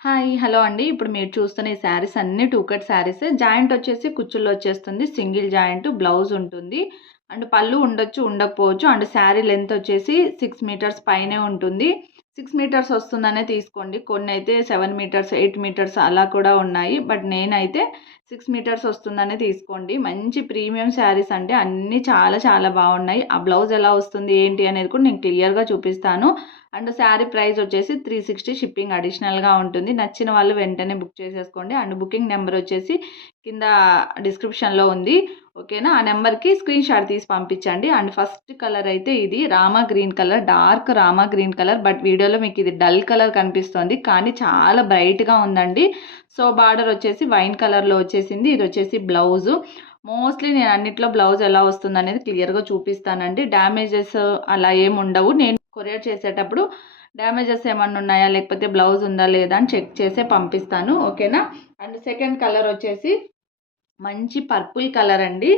Hi! Hello అండి. ఇప్పుడు మీరు చూస్తున్న ఈ శారీస్ అన్నీ 2 కట్ శారీసే. జాయింట్ వచ్చేసి కుచ్చుల్లో వచ్చేస్తుంది. సింగిల్ జాయింట్ బ్లౌజ్ ఉంటుంది. అండ్ పళ్ళు ఉండొచ్చు, ఉండకపోవచ్చు. అండ్ శారీ లెంత్ వచ్చేసి 6 మీటర్స్ పైనే ఉంటుంది. 6 మీటర్స్ వస్తుందనే తీసుకోండి. కొన్నైతే 7 మీటర్స్, 8 మీటర్స్ అలా కూడా ఉన్నాయి. బట్ నేనైతే 6 మీటర్స్ వస్తుందనే తీసుకోండి. మంచి ప్రీమియం శారీస్ అండి. అన్నీ చాలా చాలా బాగున్నాయి. ఆ బ్లౌజ్ ఎలా వస్తుంది ఏంటి అనేది కూడా నేను క్లియర్‌గా చూపిస్తాను. అండ్ శారీ ప్రైస్ వచ్చేసి 360 షిప్పింగ్ అడిషనల్‌గా ఉంటుంది. నచ్చిన వాళ్ళు వెంటనే బుక్ చేసేసుకోండి. అండ్ బుకింగ్ నెంబర్ వచ్చేసి కింద డిస్క్రిప్షన్‌లో ఉంది. ఓకేనా? ఆ నెంబర్‌కి స్క్రీన్‌షాట్ తీసి పంపించండి. అండ్ ఫస్ట్ కలర్ అయితే ఇది Rama green colour, dark Rama green colour. But వీడియోలో మీకు ఇది డల్ కలర్ కనిపిస్తోంది. కానీ చాలా బ్రైట్‌గా ఉందండి. సో, బార్డర్ వచ్చేసి వైన్ కలర్‌లో వచ్చేసింది. ఇది వచ్చేసి బ్లౌజు. మోస్ట్‌లీ నేను అన్నిట్లో బ్లౌజ్ ఎలా వస్తుందనేది క్లియర్‌గా చూపిస్తానండి. డ్యామేజెస్ అలా ఏమి ఉండవు. నేను కొరియర్ చేసేటప్పుడు డ్యామేజెస్ ఏమన్నా ఉన్నాయా, లేకపోతే బ్లౌజ్ ఉందా లేదా అని చెక్ చేసే పంపిస్తాను. ఓకేనా? అండ్ సెకండ్ కలర్ వచ్చేసి మంచి పర్పుల్ కలర్ అండి.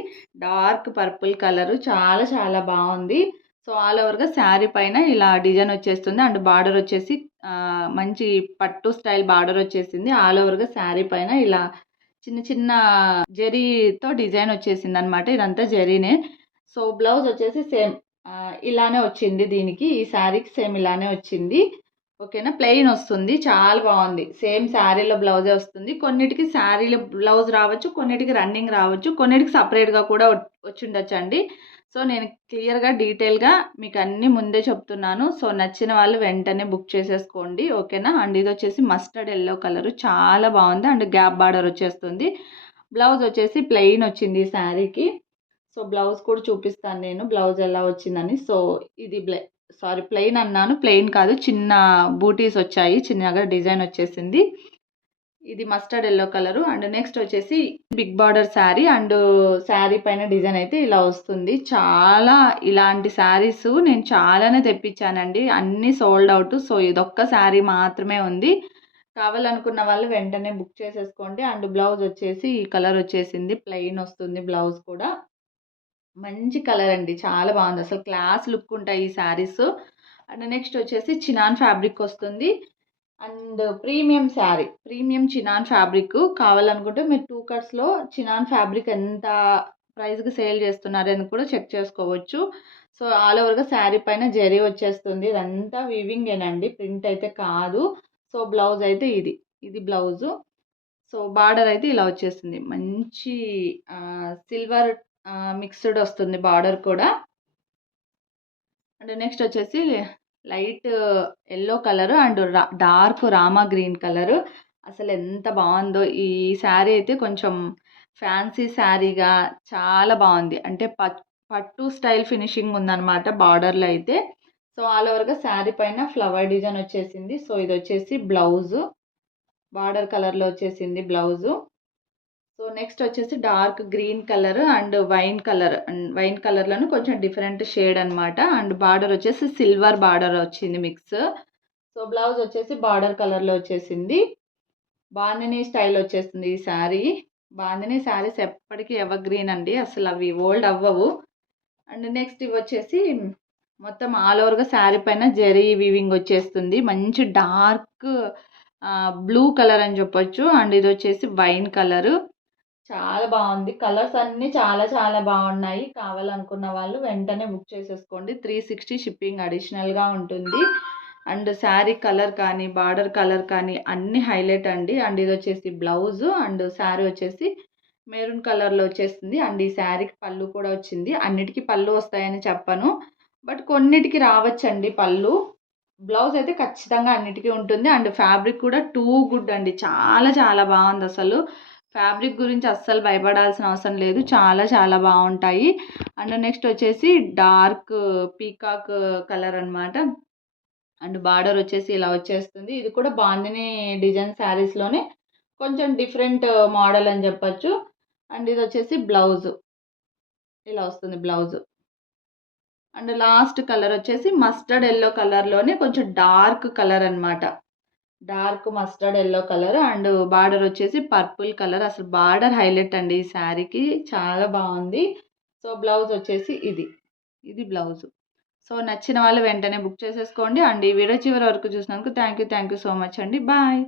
డార్క్ పర్పుల్ కలరు చాలా చాలా బాగుంది. సో, ఆల్ ఓవర్‌గా శారీ పైన ఇలా డిజైన్ వచ్చేస్తుంది. అండ్ బార్డర్ వచ్చేసి మంచి పట్టు స్టైల్ బార్డర్ వచ్చేసింది. ఆల్ ఓవర్‌గా శారీ పైన ఇలా చిన్న చిన్న జరీతో డిజైన్ వచ్చేసిందనమాట. ఇదంతా జరీనే. సో, బ్లౌజ్ వచ్చేసి సేమ్ ఇలానే వచ్చింది దీనికి. ఈ శారీకి సేమ్ ఇలానే వచ్చింది. ఓకేనా? ప్లెయిన్ వస్తుంది. చాలా బాగుంది. సేమ్ శారీలో బ్లౌజే వస్తుంది. కొన్నిటికి శారీలో బ్లౌజ్ రావచ్చు. కొన్నిటికి రన్నింగ్ రావచ్చు. కొన్నిటికి సెపరేట్‌గా కూడా వచ్చుండొచ్చండి. సో, నేను క్లియర్‌గా, డీటెయిల్‌గా మీకు అన్నీ ముందే చెప్తున్నాను. సో, నచ్చిన వాళ్ళు వెంటనే బుక్ చేసేసుకోండి. ఓకేనా? అండ్ ఇదొచ్చేసి మస్టర్డ్ యెల్లో కలరు చాలా బాగుంది. అండ్ గ్యాప్ బార్డర్ వచ్చేస్తుంది. బ్లౌజ్ వచ్చేసి ప్లెయిన్ వచ్చింది ఈ శారీకి. సో, బ్లౌజ్ కూడా చూపిస్తాను నేను. బ్లౌజ్ ఎలా వచ్చిందని. సో, ఇది ప్లెయిన్ అన్నాను. ప్లెయిన్ కాదు. చిన్న బూటీస్ వచ్చాయి. చిన్నగా డిజైన్ వచ్చేసింది. ఇది mustard yellow colour. And next వచ్చేసి big border sari. And sari పైన డిజైన్ అయితే ఇలా వస్తుంది. చాలా ఇలాంటి శారీస్ నేను చాలానే తెప్పించానండి. అన్నీ సోల్డ్ అవుట్. సో, ఇదొక్క శారీ మాత్రమే ఉంది. కావాలనుకున్న వాళ్ళు వెంటనే బుక్ చేసేసుకోండి. అండ్ బ్లౌజ్ వచ్చేసి ఈ కలర్ వచ్చేసింది. ప్లెయిన్ వస్తుంది బ్లౌజ్ కూడా. మంచి కలర్ అండి. చాలా బాగుంది. అసలు క్లాస్ లుక్ ఉంటాయి ఈ శారీస్. అండ్ నెక్స్ట్ వచ్చేసి చినాన్ ఫ్యాబ్రిక్ వస్తుంది. And premium sari. Premium chinon fabric కావాలనుకుంటే మీరు 2 కట్స్‌లో చినాన్ ఫ్యాబ్రిక్ ఎంత ప్రైస్‌కి సేల్ చేస్తున్నారని కూడా చెక్ చేసుకోవచ్చు. సో, ఆల్ ఓవర్‌గా శారీ పైన జరీ వచ్చేస్తుంది. ఇదంతా వీవింగేనండి. ప్రింట్ అయితే కాదు. సో, బ్లౌజ్ అయితే ఇది. ఇది బ్లౌజు. సో, బార్డర్ అయితే ఇలా వచ్చేస్తుంది. మంచి సిల్వర్ మిక్స్‌డ్ వస్తుంది బార్డర్ కూడా. అండ్ నెక్స్ట్ వచ్చేసి light yellow colour and dark Rama green colour. అసలు ఎంత బావుందో! ఈ శారీ అయితే కొంచెం ఫ్యాన్సీ శారీగా చాలా బావుంది. అంటే పట్టు స్టైల్ ఫినిషింగ్ ఉందనమాట బార్డర్‌లో అయితే. సో, ఆల్ ఓవర్‌గా శారీ పైన ఫ్లవర్ డిజైన్ వచ్చేసింది. సో, ఇదొచ్చేసి బ్లౌజు. బార్డర్ కలర్‌లో వచ్చేసింది బ్లౌజు. సో, నెక్స్ట్ వచ్చేసి dark green colour and wine colour. Wine కలర్‌లోనే కొంచెం డిఫరెంట్ షేడ్ అనమాట. అండ్ బార్డర్ వచ్చేసి సిల్వర్ బార్డర్ వచ్చింది మిక్స్. సో, బ్లౌజ్ వచ్చేసి బార్డర్ కలర్‌లో వచ్చేసింది. బాందిని స్టైల్ వచ్చేస్తుంది ఈ శారీ. బాందిని శారీస్ ఎప్పటికి ఎవర్ గ్రీన్ అండి. అసలు అవి ఓల్డ్ అవ్వవు. అండ్ నెక్స్ట్ ఇవొచ్చేసి మొత్తం ఆల్ ఓవర్‌గా శారీ పైన జరీ వీవింగ్ వచ్చేస్తుంది. మంచి డార్క్ బ్లూ కలర్ అని చెప్పొచ్చు. అండ్ ఇదొచ్చేసి వైన్ కలరు. చాలా బావుంది. కలర్స్ అన్నీ చాలా చాలా బావున్నాయి. కావాలనుకున్న వాళ్ళు వెంటనే బుక్ చేసేసుకోండి. 360 షిప్పింగ్ అడిషనల్‌గా ఉంటుంది. అండ్ శారీ కలర్ కానీ, బార్డర్ కలర్ కానీ అన్నీ హైలైట్ అండి. అండ్ ఇదొచ్చేసి బ్లౌజు అండ్ శారీ వచ్చేసి మెరూన్ కలర్‌లో వచ్చేసింది. అండ్ ఈ శారీకి పళ్ళు కూడా వచ్చింది. అన్నిటికి పళ్ళు వస్తాయని చెప్పను. బట్ కొన్నిటికి రావచ్చండి పళ్ళు. బ్లౌజ్ అయితే ఖచ్చితంగా అన్నిటికి ఉంటుంది. అండ్ ఫ్యాబ్రిక్ కూడా టూ గుడ్ అండి. చాలా చాలా బావుందసలు. ఫ్యాబ్రిక్ గురించి అస్సలు భయపడాల్సిన అవసరం లేదు. చాలా చాలా బావుంటాయి. అండ్ నెక్స్ట్ వచ్చేసి డార్క్ పీకాక్ కలర్ అనమాట. అండ్ బార్డర్ వచ్చేసి ఇలా వచ్చేస్తుంది. ఇది కూడా బాందిని డిజైన్ శారీస్‌లోనే కొంచెం డిఫరెంట్ మోడల్ అని చెప్పొచ్చు. అండ్ ఇదొచ్చేసి బ్లౌజు. ఇలా వస్తుంది బ్లౌజు. అండ్ లాస్ట్ కలర్ వచ్చేసి మస్టర్డ్ యెల్లో కలర్‌లోనే కొంచెం డార్క్ కలర్ అనమాట. Dark mustard yellow colour and border వచ్చేసి పర్పుల్ కలర్. అసలు బార్డర్ హైలైట్ అండి ఈ శారీకి. చాలా బావుంది. సో, బ్లౌజ్ వచ్చేసి ఇది. ఇది బ్లౌజు. సో, నచ్చిన వాళ్ళు వెంటనే బుక్ చేసేసుకోండి. అండ్ ఈ వీడియో చివరి వరకు చూసినందుకు థ్యాంక్ యూ సో మచ్ అండి. బాయ్.